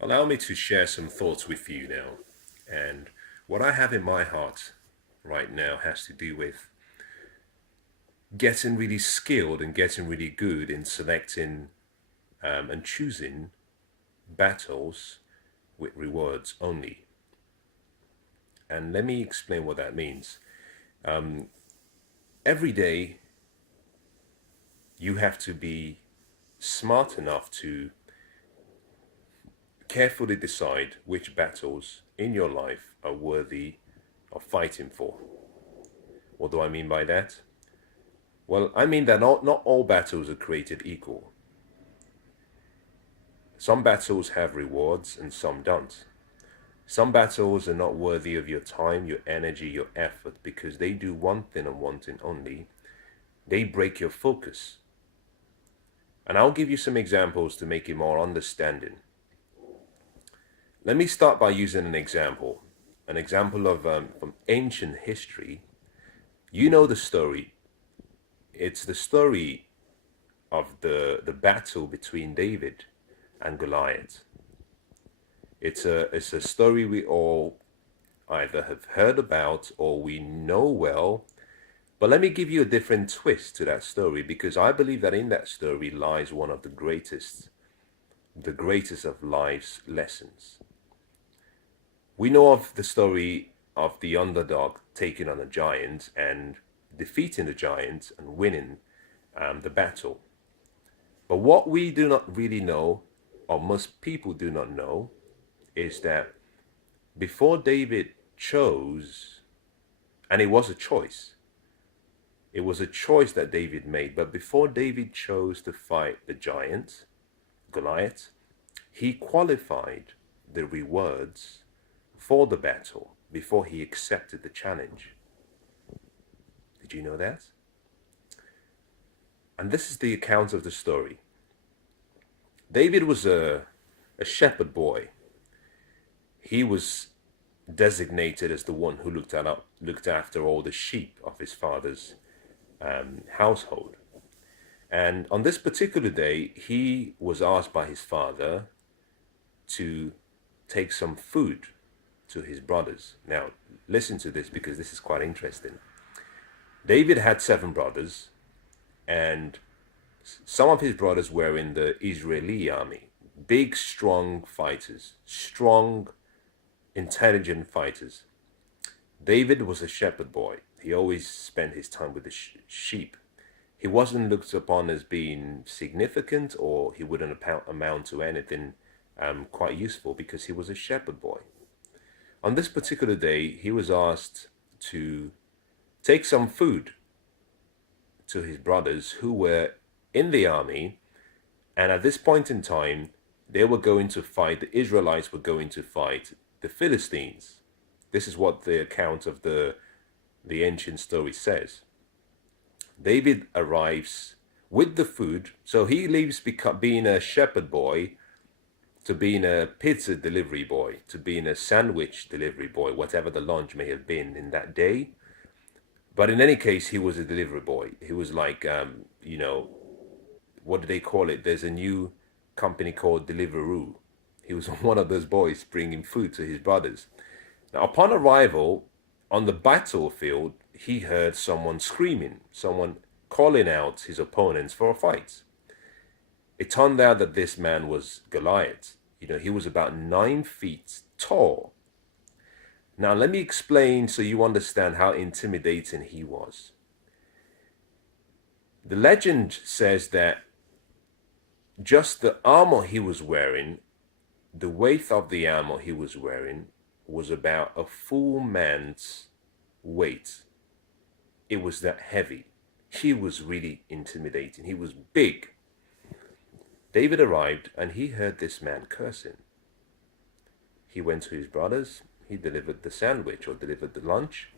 Allow me to share some thoughts with you now. And what I have in my heart right now has to do with getting really skilled and getting really good in selecting and choosing battles with rewards only. And let me explain what that means. Every day, you have to be smart enough to carefully decide which battles in your life are worthy of fighting for. What do I mean by that? Well, I mean that not all battles are created equal. Some battles have rewards and some don't. Some battles are not worthy of your time, your energy, your effort because they do one thing and one thing only. They break your focus. And I'll give you some examples to make it more understanding. Let me start by using an example of from ancient history. You know the story. It's the story of the battle between David and Goliath. It's a story we all either have heard about or we know well. But let me give you a different twist to that story because I believe that in that story lies one of the greatest of life's lessons. We know of the story of the underdog taking on a giant and defeating the giant and winning the battle. But what we do not really know, or most people do not know, is that before David chose, and it was a choice that David made, but before David chose to fight the giant, Goliath, he qualified the rewards for the battle before he accepted the challenge. Did you know that? And this is the account of the story. David was a shepherd boy. He was designated as the one who looked after all the sheep of his father's household. And on this particular day, he was asked by his father to take some food to his brothers. Now, listen to this because this is quite interesting. David had seven brothers, and some of his brothers were in the Israeli army. Big, strong fighters, strong, intelligent fighters. David was a shepherd boy. He always spent his time with the sheep. He wasn't looked upon as being significant or he wouldn't amount to anything quite useful because he was a shepherd boy. On this particular day, he was asked to take some food to his brothers who were in the army. And at this point in time, they were going to fight, the Israelites were going to fight the Philistines. This is what the account of the ancient story says. David arrives with the food, so he leaves being a shepherd boy to being a pizza delivery boy, to being a sandwich delivery boy, whatever the lunch may have been in that day. But in any case, he was a delivery boy. He was like, what do they call it? There's a new company called Deliveroo. He was one of those boys bringing food to his brothers. Now, upon arrival on the battlefield, he heard someone screaming, someone calling out his opponents for a fight. It turned out that this man was Goliath. He was about 9 feet tall. Now, let me explain so you understand how intimidating he was. The legend says that just the armor he was wearing, the weight of the armor he was wearing, was about a full man's weight. It was that heavy. He was really intimidating. He was big. David arrived and he heard this man cursing. He went to his brothers. He delivered the sandwich or delivered the lunch.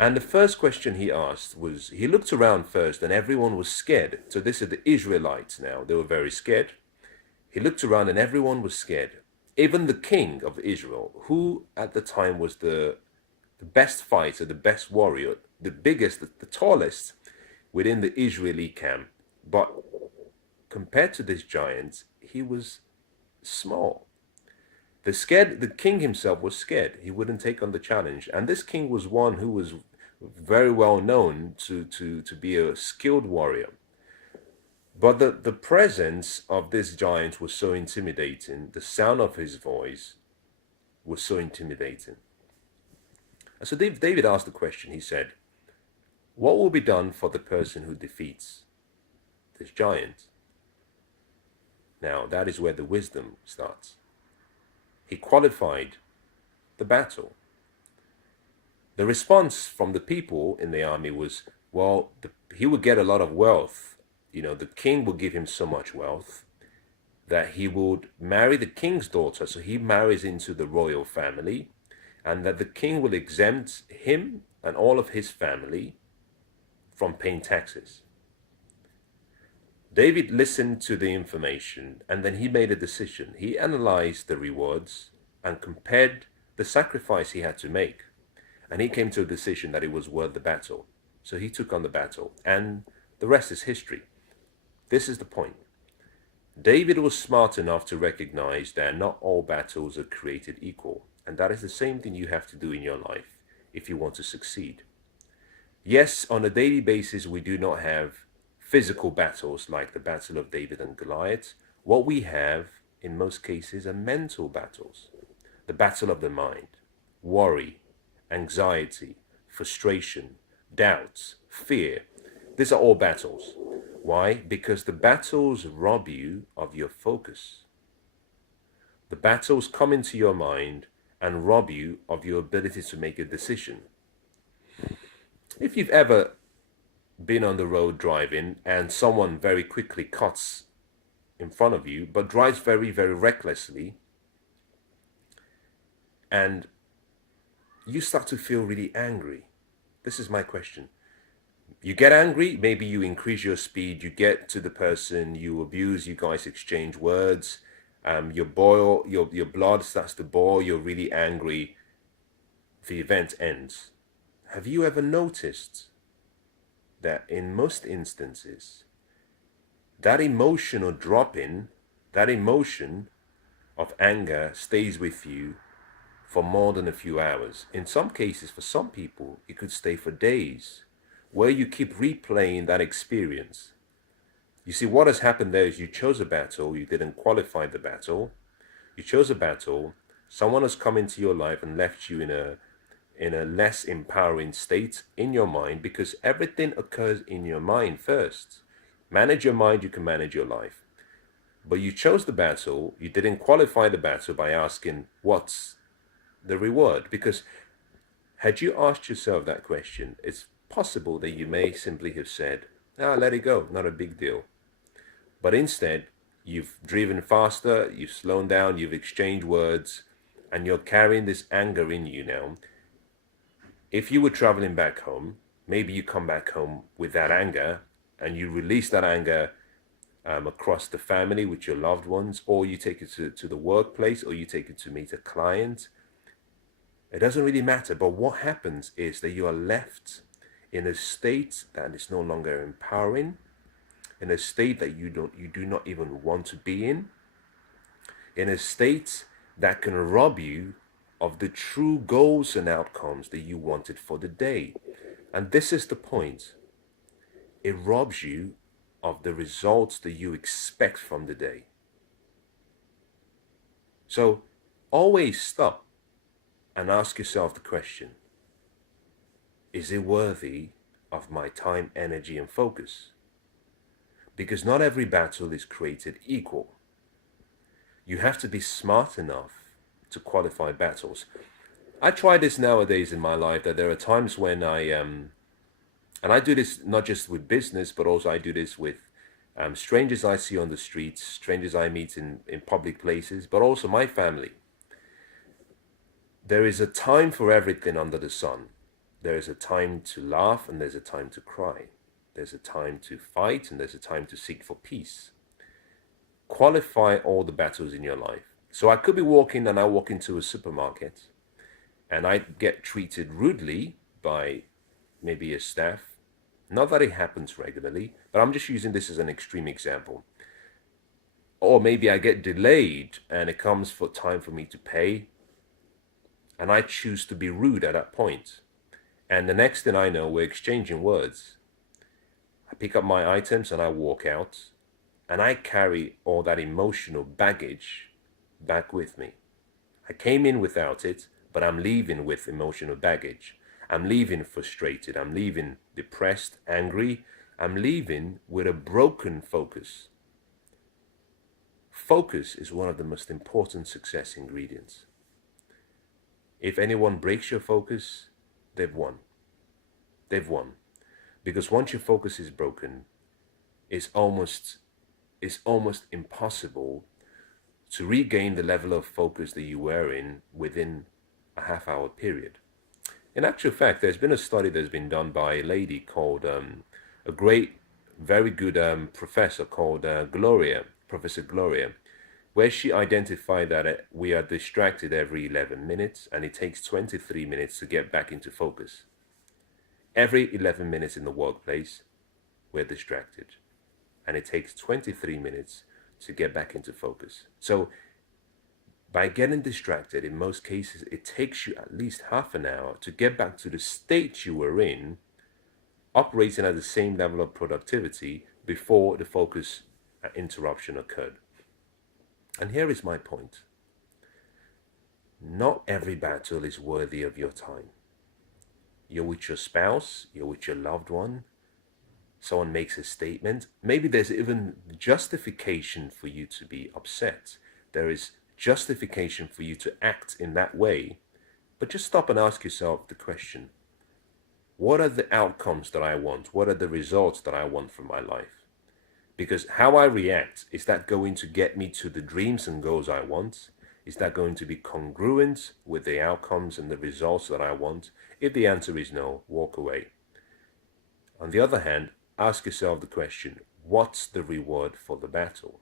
And the first question he asked was, he looked around first and everyone was scared. So this is the Israelites now. They were very scared. He looked around and everyone was scared. Even the king of Israel, who at the time was the best fighter, the best warrior, the biggest, the tallest within the Israeli camp. But compared to this giant, he was small. The king himself was scared. He wouldn't take on the challenge. And this king was one who was very well known to be a skilled warrior. But the presence of this giant was so intimidating. The sound of his voice was so intimidating. And so David asked the question. He said, what will be done for the person who defeats this giant? Now, that is where the wisdom starts. He qualified the battle. The response from the people in the army was, well, he would get a lot of wealth. The king would give him so much wealth that he would marry the king's daughter. So he marries into the royal family, and that the king will exempt him and all of his family from paying taxes. David listened to the information, and then he made a decision. He analyzed the rewards and compared the sacrifice he had to make. And he came to a decision that it was worth the battle. So he took on the battle, and the rest is history. This is the point. David was smart enough to recognize that not all battles are created equal. And that is the same thing you have to do in your life if you want to succeed. Yes, on a daily basis, we do not have physical battles like the Battle of David and Goliath. What we have, in most cases, are mental battles. The battle of the mind, worry, anxiety, frustration, doubts, fear. These are all battles. Why? Because the battles rob you of your focus. The battles come into your mind and rob you of your ability to make a decision. If you've ever been on the road driving and someone very quickly cuts in front of you, but drives very, very recklessly, and you start to feel really angry. This is my question. You get angry, maybe you increase your speed, you get to the person, you abuse, you guys exchange words, your blood starts to boil, you're really angry, the event ends. Have you ever noticed that in most instances, that emotional drop-in, that emotion of anger stays with you for more than a few hours? In some cases, for some people, it could stay for days, where you keep replaying that experience. You see, what has happened there is you chose a battle, you didn't qualify the battle. You chose a battle, someone has come into your life and left you in a less empowering state in your mind, because everything occurs in your mind first. Manage your mind, you can manage your life. But you chose the battle, you didn't qualify the battle by asking, what's the reward? Because had you asked yourself that question, it's possible that you may simply have said, let it go, not a big deal. But instead, you've driven faster, you've slowed down, you've exchanged words, and you're carrying this anger in you now. If you were traveling back home, maybe you come back home with that anger and you release that anger across the family with your loved ones, or you take it to the workplace, or you take it to meet a client. It doesn't really matter. But what happens is that you are left in a state that is no longer empowering, in a state that you do not even want to be in a state that can rob you of the true goals and outcomes that you wanted for the day. And this is the point. It robs you of the results that you expect from the day. So always stop and ask yourself the question, is it worthy of my time, energy, and focus? Because not every battle is created equal. You have to be smart enough to qualify battles. I try this nowadays in my life, that there are times when and I do this not just with business, but also I do this with strangers I see on the streets, strangers I meet in public places, but also my family. There is a time for everything under the sun. There is a time to laugh and there's a time to cry. There's a time to fight and there's a time to seek for peace. Qualify all the battles in your life. So I could be walking and I walk into a supermarket and I get treated rudely by maybe a staff. Not that it happens regularly, but I'm just using this as an extreme example. Or maybe I get delayed and it comes for time for me to pay, and I choose to be rude at that point. And the next thing I know, we're exchanging words. I pick up my items and I walk out, and I carry all that emotional baggage back with me. I came in without it, but I'm leaving with emotional baggage. I'm leaving frustrated. I'm leaving depressed, angry. I'm leaving with a broken focus. Focus is one of the most important success ingredients. If anyone breaks your focus, they've won. They've won. Because once your focus is broken, it's almost impossible to regain the level of focus that you were in within a half-hour period. In actual fact, there's been a study that's been done by a lady called a great, very good professor called Professor Gloria, where she identified that we are distracted every 11 minutes and it takes 23 minutes to get back into focus. Every 11 minutes in the workplace, we're distracted, and it takes 23 minutes to get back into focus. So by getting distracted, in most cases, it takes you at least half an hour to get back to the state you were in, operating at the same level of productivity before the focus interruption occurred. And here is my point. Not every battle is worthy of your time. You're with your spouse, you're with your loved one, someone makes a statement. Maybe there's even justification for you to be upset. There is justification for you to act in that way. But just stop and ask yourself the question, what are the outcomes that I want? What are the results that I want from my life? Because how I react, is that going to get me to the dreams and goals I want? Is that going to be congruent with the outcomes and the results that I want? If the answer is no, walk away. On the other hand, ask yourself the question, what's the reward for the battle?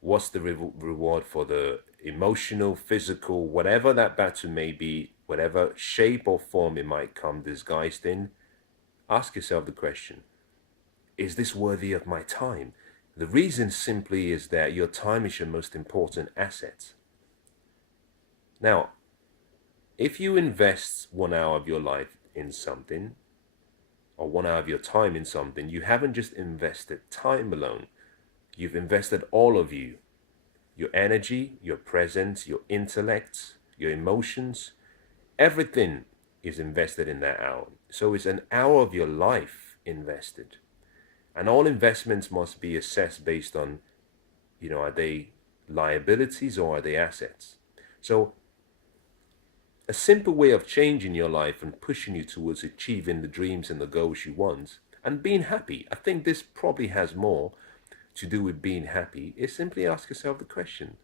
What's the reward for the emotional, physical, whatever that battle may be, whatever shape or form it might come disguised in? Ask yourself the question, is this worthy of my time? The reason simply is that your time is your most important asset. Now, if you invest 1 hour of your life in something, or 1 hour of your time in something, you haven't just invested time alone. You've invested all of you. Your energy, your presence, your intellect, your emotions, everything is invested in that hour. So it's an hour of your life invested. And all investments must be assessed based on, are they liabilities or are they assets? So a simple way of changing your life and pushing you towards achieving the dreams and the goals you want and being happy, I think this probably has more to do with being happy, is simply ask yourself the question,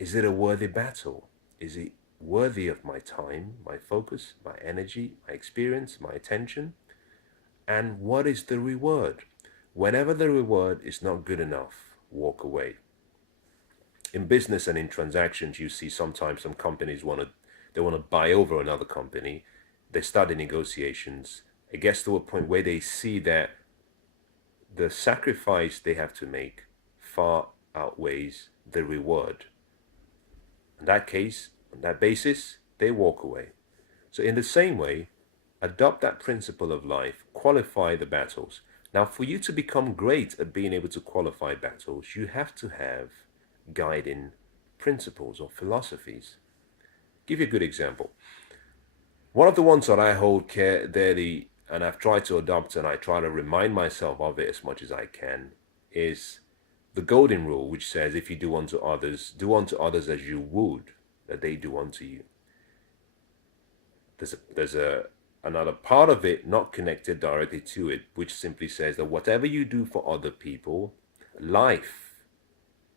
is it a worthy battle? Is it worthy of my time, my focus, my energy, my experience, my attention? And what is the reward? Whenever the reward is not good enough, walk away. In business and in transactions, you see sometimes some companies want to buy over another company. They start the negotiations. It gets to a point where they see that the sacrifice they have to make far outweighs the reward. In that case, on that basis, they walk away. So in the same way, adopt that principle of life, qualify the battles. Now, for you to become great at being able to qualify battles, you have to have guiding principles or philosophies. Give you a good example. One of the ones that I hold dearly, and I've tried to adopt and I try to remind myself of it as much as I can, is the golden rule, which says if you do unto others as you would that they do unto you. There's another part of it not connected directly to it, which simply says that whatever you do for other people, life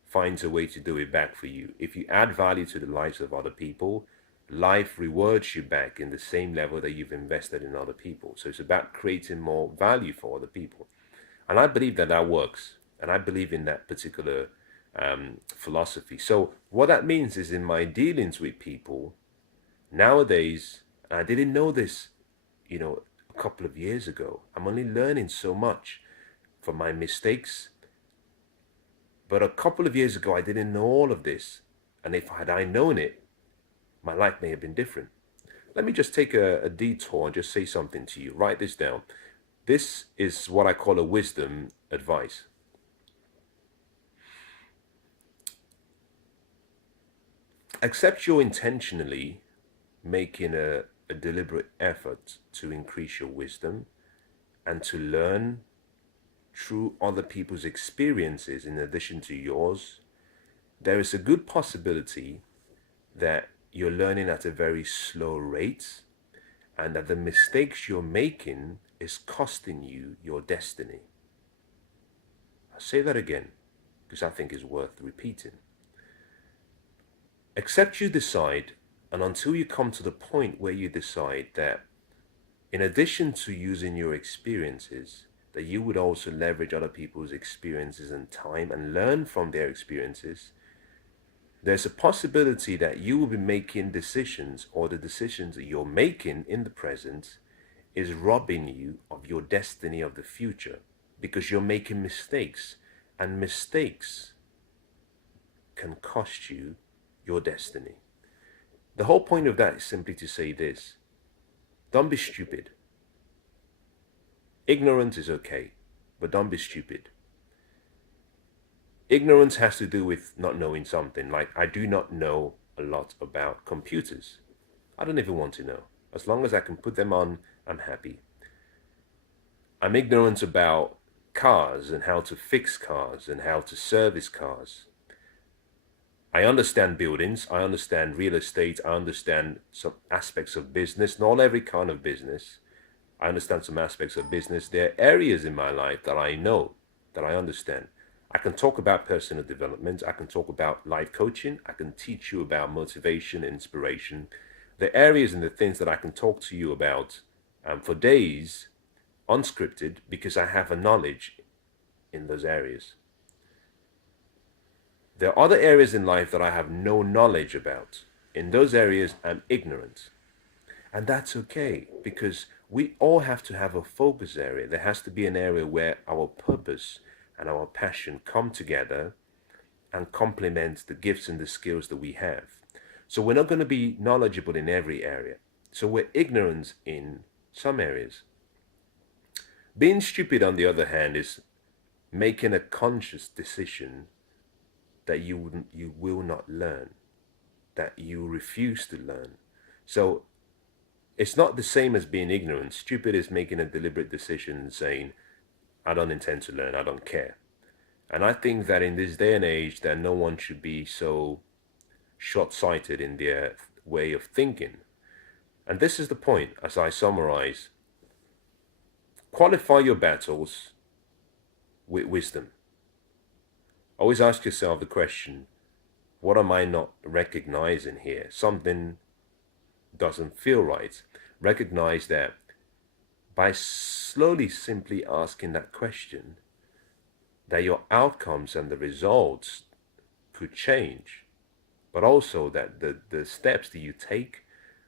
finds a way to do it back for you. If you add value to the lives of other people, life rewards you back in the same level that you've invested in other people. So it's about creating more value for other people. And I believe that works. And I believe in that particular philosophy. So what that means is in my dealings with people, nowadays, and I didn't know this, a couple of years ago, I'm only learning so much from my mistakes. But a couple of years ago, I didn't know all of this. And if had I known it, my life may have been different. Let me just take a detour and just say something to you. Write this down. This is what I call a wisdom advice. Except you're intentionally making a deliberate effort to increase your wisdom and to learn through other people's experiences in addition to yours, there is a good possibility that you're learning at a very slow rate and that the mistakes you're making is costing you your destiny. I'll say that again because I think it's worth repeating. Except you decide, and until you come to the point where you decide that in addition to using your experiences, that you would also leverage other people's experiences and time and learn from their experiences, there's a possibility that you will be making decisions, or the decisions that you're making in the present is robbing you of your destiny of the future because you're making mistakes, and mistakes can cost you your destiny. The whole point of that is simply to say this: don't be stupid. Ignorance is okay, but don't be stupid. Ignorance has to do with not knowing something. Like, I do not know a lot about computers. I don't even want to know. As long as I can put them on, I'm happy. I'm ignorant about cars and how to fix cars and how to service cars. I understand buildings, I understand real estate, I understand some aspects of business, not every kind of business. I understand some aspects of business. There are areas in my life that I know, that I understand. I can talk about personal development. I can talk about life coaching. I can teach you about motivation, inspiration. The areas and the things that I can talk to you about for days, unscripted, because I have a knowledge in those areas. There are other areas in life that I have no knowledge about. In those areas, I'm ignorant. And that's okay, because we all have to have a focus area. There has to be an area where our purpose and our passion come together and complement the gifts and the skills that we have. So we're not going to be knowledgeable in every area. So we're ignorant in some areas. Being stupid, on the other hand, is making a conscious decision that you will not learn, that you refuse to learn. So it's not the same as being ignorant. Stupid is making a deliberate decision and saying, I don't intend to learn, I don't care. And I think that in this day and age, that no one should be so short-sighted in their way of thinking. And this is the point, as I summarize: qualify your battles with wisdom. Always ask yourself the question, what am I not recognizing here? Something doesn't feel right. Recognize that by slowly simply asking that question, that your outcomes and the results could change, but also that the steps that you take,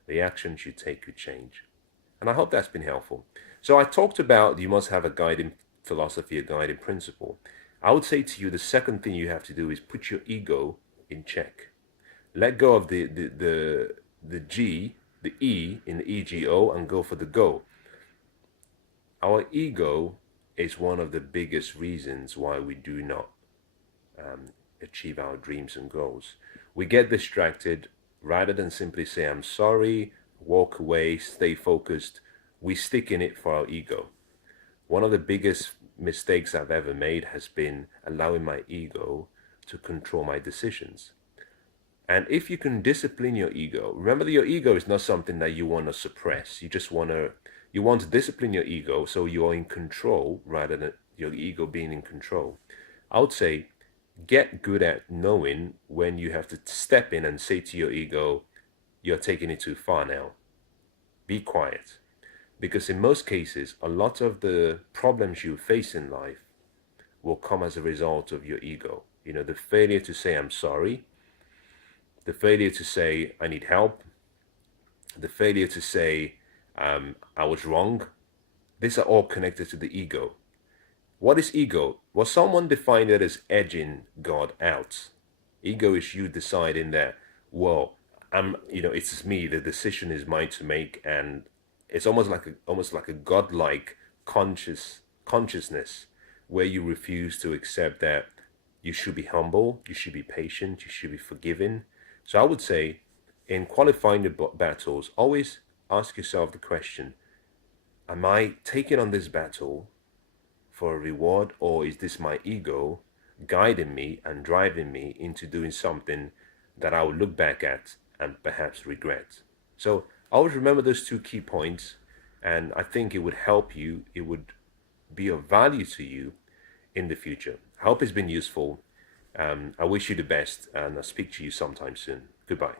the actions you take could change. And I hope that's been helpful. So I talked about you must have a guiding philosophy, a guiding principle. I would say to you, the second thing you have to do is put your ego in check. Let go of the G, the E in the EGO, and go for the go. Our ego is one of the biggest reasons why we do not achieve our dreams and goals. We get distracted. Rather than simply say, I'm sorry, walk away, stay focused, we stick in it for our ego. One of the biggest mistakes I've ever made has been allowing my ego to control my decisions. And if you can discipline your ego, remember that your ego is not something that you want to suppress. You want to discipline your ego so you're in control rather than your ego being in control. I would say get good at knowing when you have to step in and say to your ego, you're taking it too far now. Be quiet. Because in most cases, a lot of the problems you face in life will come as a result of your ego. You know, the failure to say I'm sorry, the failure to say I need help, the failure to say I was wrong. These are all connected to the ego. What is ego? Well, someone defined it as edging God out. Ego is you deciding that, well, it's me. The decision is mine to make, and it's almost like a godlike consciousness where you refuse to accept that you should be humble, you should be patient, you should be forgiving. So I would say, in qualifying the battles, always ask yourself the question: am I taking on this battle for a reward, or is this my ego guiding me and driving me into doing something that I will look back at and perhaps regret? So always remember those two key points, and I think it would help you, it would be of value to you in the future. I hope it's been useful. I wish you the best, and I'll speak to you sometime soon. Goodbye.